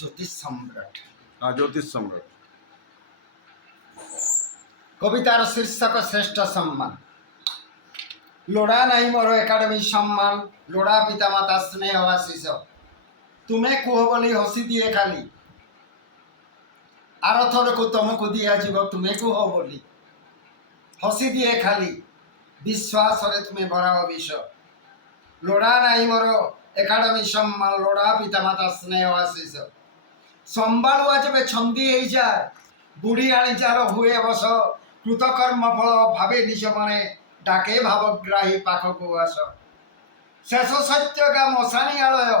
জ্যোতিষ সম্রাট। জ্যোতিষ সম্রাট। কবিতার শীর্ষক শ্রেষ্ঠ সম্মান। লোড়া নাই মোর একাডেমি সম্মান, লোড়া পিতামাতা স্নেহ আশিষ। তুমে কুহ বলি হসি দিয়ে খালি, আর থরকু তমকু দিয়াଯିବ ତୁମେ କୁହ ବୋଲି। ହସି ଦିଏ ଖାଲି, ବିଶ୍ୱାସରେ ତୁମେ ଭରାଅ ବିଷ। ଲୋଡ଼ା ନାହିଁ ମୋର ଏକାଡେମୀ ସମ୍ମାନ, ଲୋଡ଼ା ପିତାମାତା ସ୍ନେହ ଆଶିଷ। ସମ୍ବାଳୁଆ ଯେବେ ଛନ୍ଦି ହେଇଯାଏ, ବୁଢ଼ୀ ଆଣି ଯାର ହୁଏ ବସ। କୃତକର୍ମ ଫଳ ଭାବେ ନିଜ ମନେ, ଡାକେ ଭାବଗ୍ରାହୀ ପାଖକୁ ଆସ। ଶେଷ ସତ୍ୟ ଗା ମଶାଣୀ ଆଳୟ,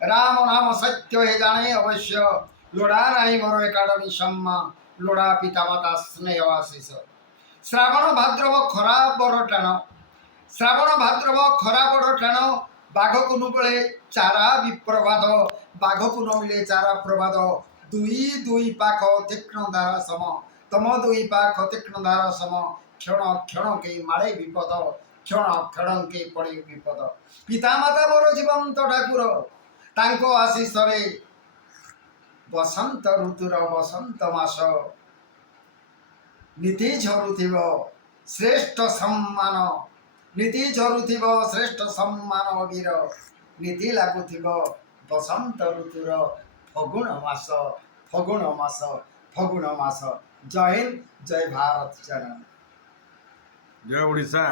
ରାମ ନାମ ସତ୍ୟ ହେ ଜାଣେ ଅବଶ୍ୟ। লোড়া নাই মোর একাডেমি সম্মান, লোড়া পিতামাতা স্নেহ আশিষ। শ্রাবণ ভাদ্রব খরা বড় টাণ, শ্রাবণ ভাদ্রব খরা বড় টাণ। বাঘକୁ নুবଳେ ଚାରା ବିପ୍ରବାଦ, ବାଘକୁ ନ ମିଳେ ଚାରା ପ୍ରବାଦ। ଦୁଇ ଦୁଇ ପାଖ ତୀକ୍ଷ୍ଣ ଧାର ସମ, ତମ ଦୁଇ ପାଖ ତୀକ୍ଷ୍ଣ ଧାର ସମ। କ୍ଷଣ କ୍ଷଣକେ ମାଳେ ବିପଦ, କ୍ଷଣ କ୍ଷଣକେ ପଡ଼େ ବିପଦ। ପିତାମାତା ମୋର ଜୀବନ୍ତ ଠାକୁର, ତାଙ୍କ ଆଶିଷରେ ବସନ୍ତ ଋତୁର ବସନ୍ତ ମାସ। ନୀତି ଝରୁଥିବ ଶ୍ରେଷ୍ଠ ସମ୍ମାନ, ନୀତି ଝରୁଥିବ ଶ୍ରେଷ୍ଠ ସମ୍ମାନ ଅବିର। ନୀତି ଲାଗୁଥିବ ବସନ୍ତ ଋତୁର ଫଗୁଣ ମାସ, ଫଗୁଣ ମାସ, ଫଗୁଣ ମାସ। ଜୟ ହିନ୍ଦ, ଜୟ ଭାରତ, ଜୟ ଜୟ ଓଡ଼ିଶା।